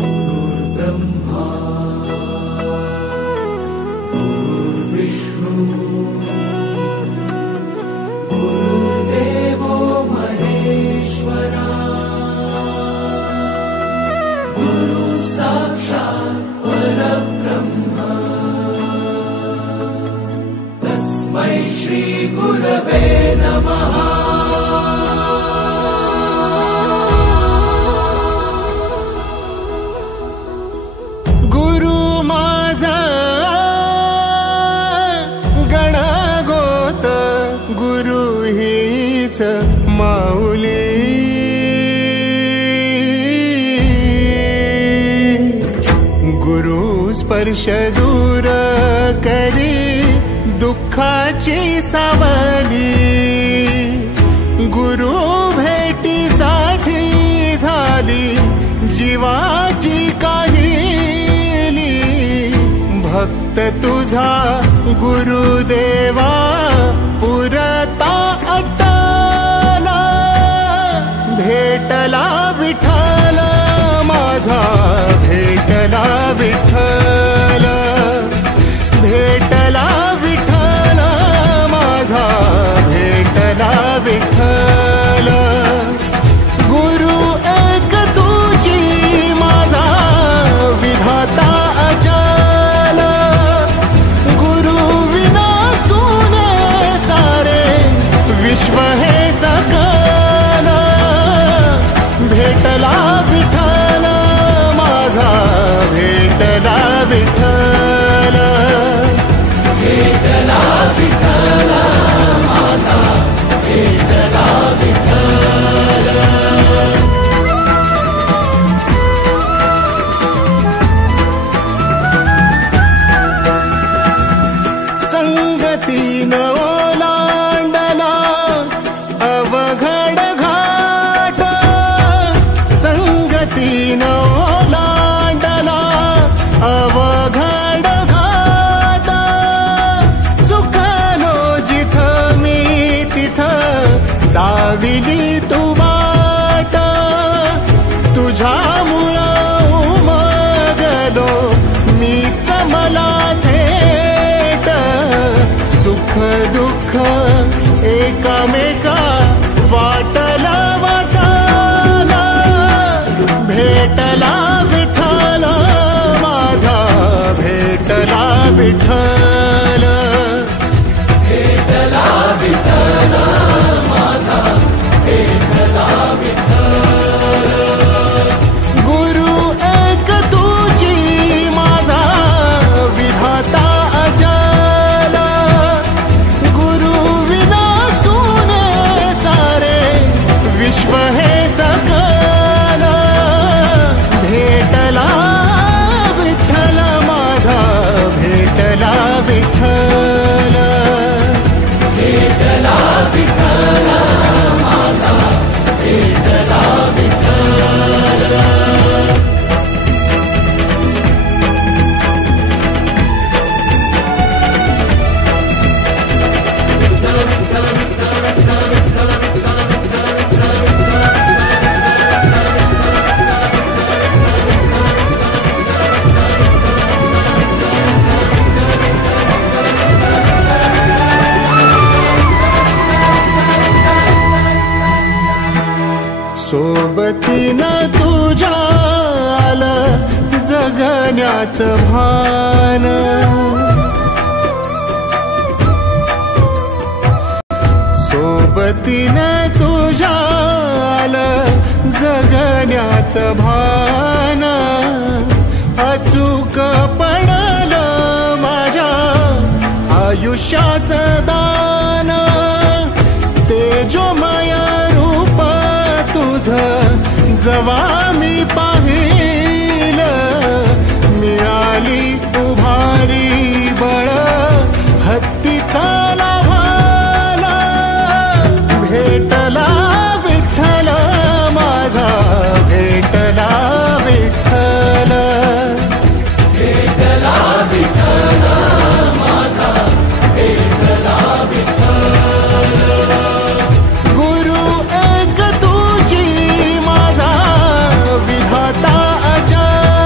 गुरुर्ब्रह्मा गुरुर्विष्णु गुरुर्देवो महेश्वरा गुरु साक्षात् परब्रह्म तस्मै श्री गुरवे नमः। माऊली गुरु स्पर्श दूर करी दुःखाची सावली गुरु भेटीसाठी झाली जीवाची काहिली भक्त तुझा गुरुदेवा पुरता भेटला विठ्ठल माझा भेटला विठ्ठल भेटला विठ्ठल माझा भेटला विठ्ठल गुरु एक तुझी माझा विधाता अचल गुरु विना सुने सारे विश्व हे सकल भेटला विठ्ठल माझा भेटला विठ्ठल भेटला विठ्ठल माझा भेटला विठ्ठल। संगतीन ओलांडला अवघड घाट संगतीन ओलांडला अवघड घाट चुकलो जिथं मी तिथं दाविली तू वाट तुझ्यामुळं उमगलो मीच मला थेट सुख दुःख एकामेका वाटला वाटला भेटला विठ्ठल माझा भेटला विठ्ठल भेटला विठ्ठल माझा भेटला विठ्ठल गुरु एक तुझी माझा विधाता अचल गुरु विना सुने सारे विश्व हे सकल भेटला विठ्ठल माझा भेटला विठ्ठल भेटला विठ्ठल माझा भेटला विठ्ठल। सोबतीनं तुझ्या आलं जगण्याचं भान सोबतीनं तुझ्या आलं जगण्याचं भान अचूक पडलं माझ्या आयुष्याचं दान तेजोमय रूप तुझं जवा मी पाहिलं मिळाली उभारी बळ हत्तीचा लाभाला भेटला विठ्ठल माझा भेटला विठ्ठल भेटला विठ्ठल माझा भेटला विठ्ठल गुरु एक तुझी माझा विधाता अचल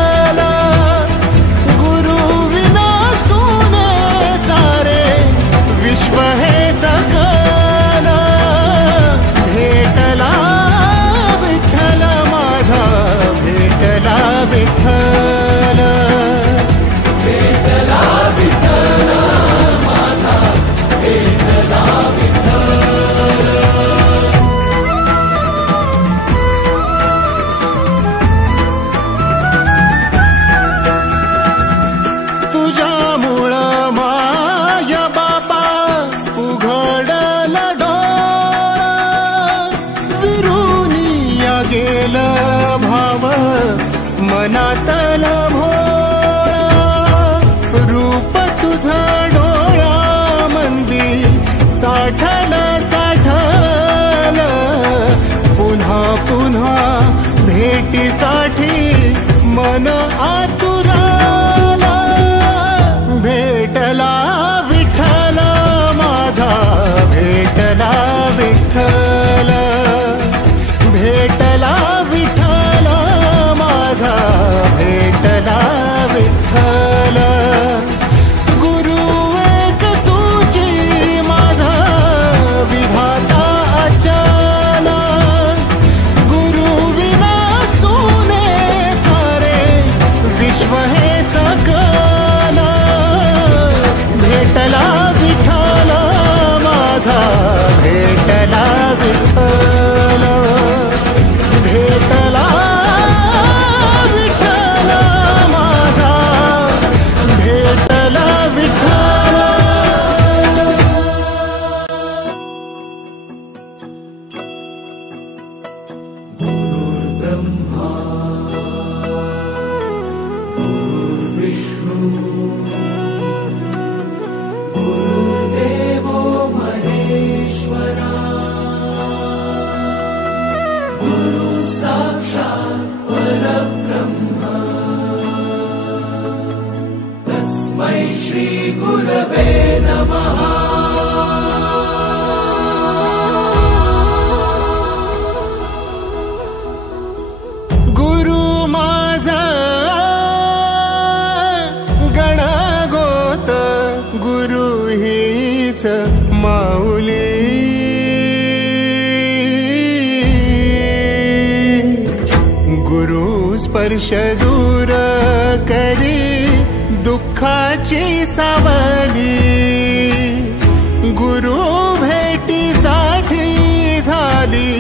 मनातला भोळा रूप तुझं डोळ्यामंदी साठलं पुन्हा पुन्हा भेटीसाठी मन आतुराला भेटला विठ्ठल माझा भेटला विठ्ठल भेटला विठ्ठल माझा भेटला विठ्ठल गुरु एक तुझी माझा विधाता अचल गुरु विना सोने सारे विश्व हे सकल भेटला विठ्ठल माझा भेटला विठ्ठल भेटला विठ्ठल माझा भेटला विठ्ठल ब्रह्मा गुरुर्विष्णु गुरुर्देवो महेश्वरा गुरु साक्षात् परब्रह्म तस्मै श्री गुरवे नमः गुरु माझा गणगोत गुरु हीच माऊली गुरु स्पर्श दूर करी दुःखाची सावली गुरु भेटीसाठी झाली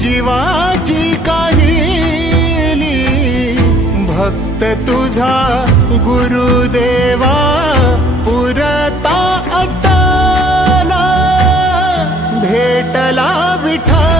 जीवाची काहिली भक्त तुझा गुरुदेवा पुरता अटला भेटला विठ्ठल